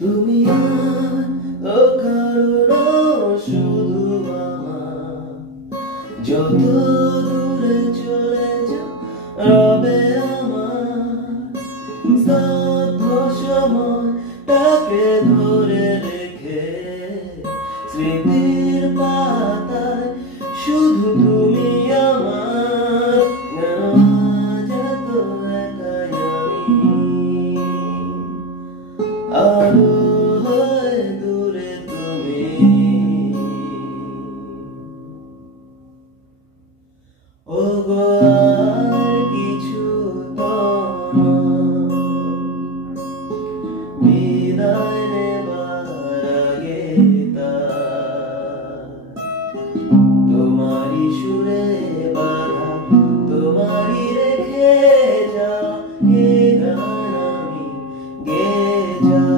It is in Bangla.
তুমি আর ও কারো শুধু আমার যত দূরে চলে যাও রবে আমার স্তব্ধ সময়টাকে ধরে রেখে স্মৃতির পাতায় শুধু তুমি আমার আজ এত একাই আমি আরো হয়ে দূরে তুমি ওগো আর কিছু তো বিদায় নেবার আগে তোমারই সুরে বাঁধা তোমারই রেখে যাও এ গান আমি গেয়ে যাই।